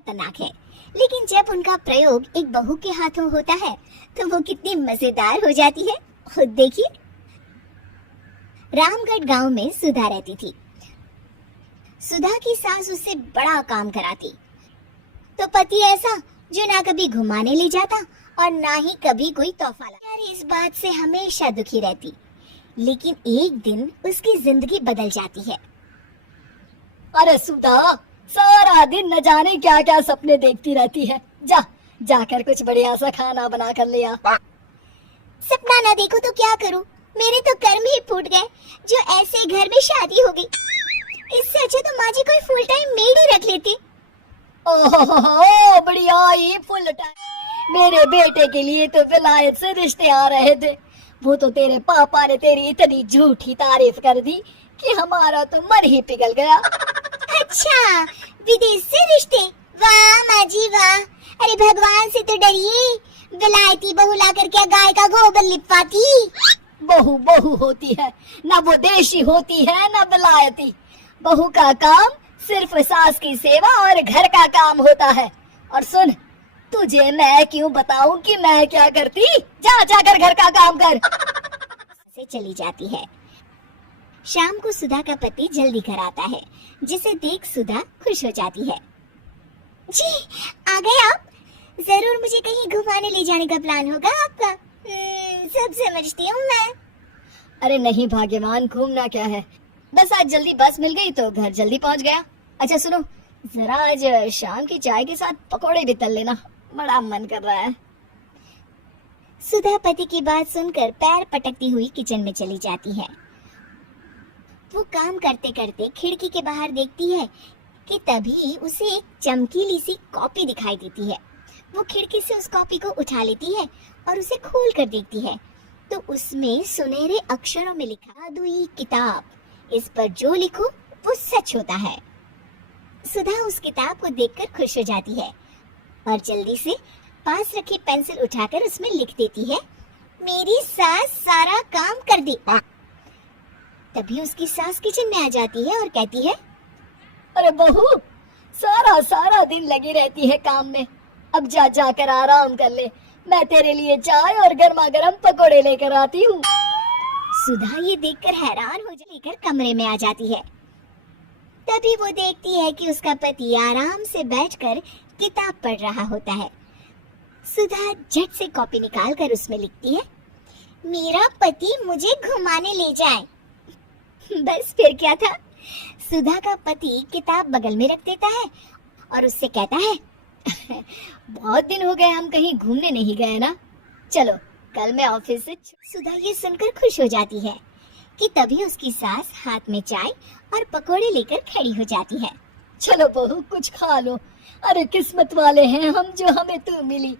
खतरनाक है, लेकिन जब उनका प्रयोग एक बहू के हाथों होता है तो वो कितनी मजेदार हो जाती है, खुद देखिए। रामगढ़ गांव में सुधा रहती थी। सुधा की सास उससे बड़ा काम कराती, तो पति ऐसा जो ना कभी घुमाने ले जाता और ना ही कभी कोई तोहफा लाता। यार इस बात से हमेशा दुखी रहती, लेकिन एक दिन उसकी जिंदगी बदल जाती है। अरे सुधा, सारा दिन न जाने क्या क्या सपने देखती रहती है। जाकर कुछ बढ़िया सा खाना बना कर ले आ। सपना ना देखो तो क्या करूं? मेरे तो कर्म ही फूट गए जो ऐसे घर में शादी हो गई। इससे अच्छा तो माँ जी कोई फुल टाइम मेड ही रख लेती। ओहो, बढ़िया ही फुल टाइम। मेरे बेटे के लिए तो विलायत से रिश्ते आ रहे थे। वो तो तेरे पापा ने तेरी इतनी झूठी तारीफ कर दी कि हमारा तो मन ही पिघल गया। अच्छा, विदेश से रिश्ते? वाह माँ जी वाह। अरे भगवान से तो डरिए, विलायती बहू ला कर क्या गाय का गोबर लिपवाती? बहू बहू होती है, ना वो देशी होती है ना विलायती। बहू का काम सिर्फ सास की सेवा और घर का काम होता है। और सुन, तुझे मैं क्यों बताऊं कि मैं क्या करती? जाकर घर का काम कर। से चली जाती है। शाम को सुधा का पति जल्दी घर आता है, जिसे देख सुधा खुश हो जाती है। जी आ गए आप? जरूर मुझे कहीं घुमाने ले जाने का प्लान होगा आपका। सब समझती हूँ मैं। अरे नहीं भाग्यवान, घूमना क्या है, बस आज जल्दी बस मिल गई तो घर जल्दी पहुंच गया। अच्छा सुनो, जरा आज शाम की चाय के साथ पकोड़े भी तल लेना, बड़ा मन कर रहा है। सुधा पति की बात सुनकर पैर पटकती हुई किचन में चली जाती है। वो काम करते करते खिड़की के बाहर देखती है कि तभी उसे एक चमकीली सी कॉपी दिखाई देती है। वो खिड़की से उस कॉपी को उठा लेती है और उसे खोल कर देखती है तो उसमें सुनहरे अक्षरों में लिखा, जादुई किताब, इस पर जो लिखो वो सच होता है। सुधा उस किताब को देखकर खुश हो जाती है और जल्दी से पास रखी पेंसिल उठाकर उसमें लिख देती है, मेरी सास सारा काम कर दी। तभी उसकी सास किचन में आ जाती है और कहती है, अरे बहू, सारा दिन लगी रहती है काम में, अब जाकर आराम कर ले, मैं तेरे लिए चाय और गर्मा गर्म पकोड़े लेकर आती हूँ। सुधा ये देखकर हैरान हो लेकर कमरे में आ जाती है। तभी वो देखती है कि उसका पति आराम से बैठकर किताब पढ़ रहा होता है। सुधा झट से कॉपी निकालकर उसमें लिखती है, मेरा पति मुझे घुमाने ले जाए। बस फिर क्या था, सुधा का पति किताब बगल में रख देता है और उससे कहता है, बहुत दिन हो गए हम कहीं घूमने नहीं गए ना, चलो कल मैं ऑफिस से। सुधा ये सुनकर खुश हो जाती है कि तभी उसकी सास हाथ में चाय और पकोड़े लेकर खड़ी हो जाती है। चलो बहू कुछ खा लो। अरे किस्मत वाले हैं हम जो हमें तू मिली,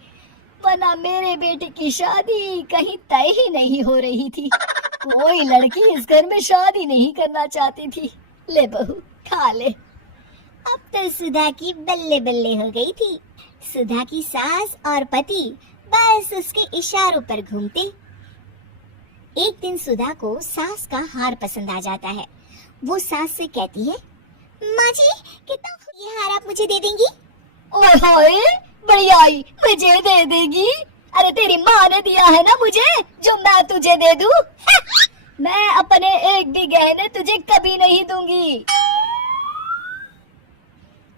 वरना मेरे बेटे की शादी कहीं तय ही नहीं हो रही थी। कोई लड़की इस घर में शादी नहीं करना चाहती थी। ले बहू खा ले। अब तो सुधा की बल्ले बल्ले हो गई थी। सुधा की सास और पति बस उसके इशारों पर घूमते। एक दिन सुधा को सास का हार पसंद आ जाता है। वो सास से कहती है, माँ जी कितना ये हार आप मुझे दे देंगी? ओए होए, बढ़ियाई मुझे दे देगी? अरे तेरी माँ ने दिया है ना मुझे, जो मैं तुझे दे दूं? मैं अपने एक भी गहने तुझे कभी नहीं दूंगी।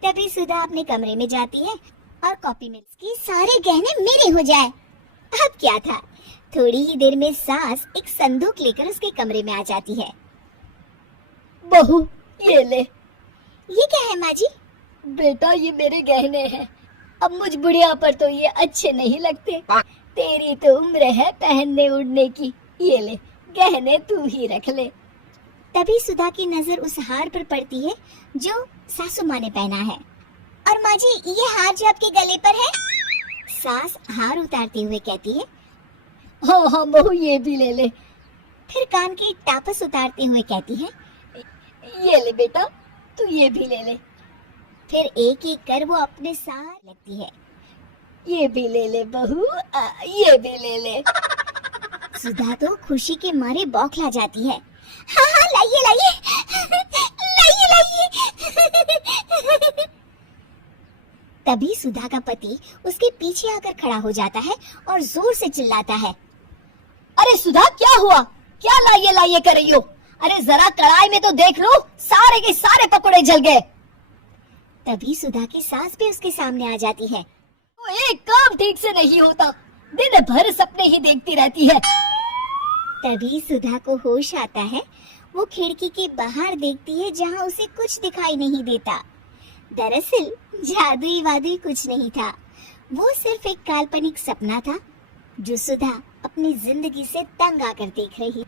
तभी सुधा अपने कमरे में जाती है और कॉपी में इसके सारे गहने मेरे हो जाए। अब क्या था, थोड़ी ही देर में सास एक संदूक लेकर उसके कमरे में आ जाती है। बहू ये ले। ये क्या है माँ जी? बेटा ये मेरे गहने हैं, अब मुझ बुढ़िया पर तो ये अच्छे नहीं लगते। तेरी तो उम्र है पहनने उड़ने की, ये ले गहने तू ही रख ले। तभी सुधा की नजर उस हार पर पड़ती है जो सासू माँ ने पहना है। और माँ जी ये हार जो आपके गले पर है? सास हार उतारते हुए कहती है, हाँ बहू ये भी ले ले। फिर कान की टापस उतारते हुए कहती है, ये ले बेटा तू ये भी ले ले। फिर एक एक कर वो अपने साथ लगती है। ये भी ले ले बहू, ये भी ले ले। सुधा तो खुशी के मारे बौखला जाती है। हाँ लाइए लाइए लाइए लाइए। तभी सुधा का पति उसके पीछे आकर खड़ा हो जाता है और जोर से चिल्लाता है। अरे सुधा, क्या हुआ? क्या लाइए लाइए कर रही हो? अरे जरा कढ़ाई में तो देख लो, सारे के सारे पकोड़े जल गए। तभी सुधा की सास भी उसके सामने आ जाती है। तो एक काम ठीक से नहीं होता, दिन भर सपने ही देखती रहती है। तभी सुधा को होश आता है। वो खिड़की के बाहर देखती है जहाँ उसे कुछ दिखाई नहीं देता। दरअसल जादुई वादुई कुछ नहीं था, वो सिर्फ एक काल्पनिक सपना था जो सुधा अपनी जिंदगी से तंग आकर देख रही।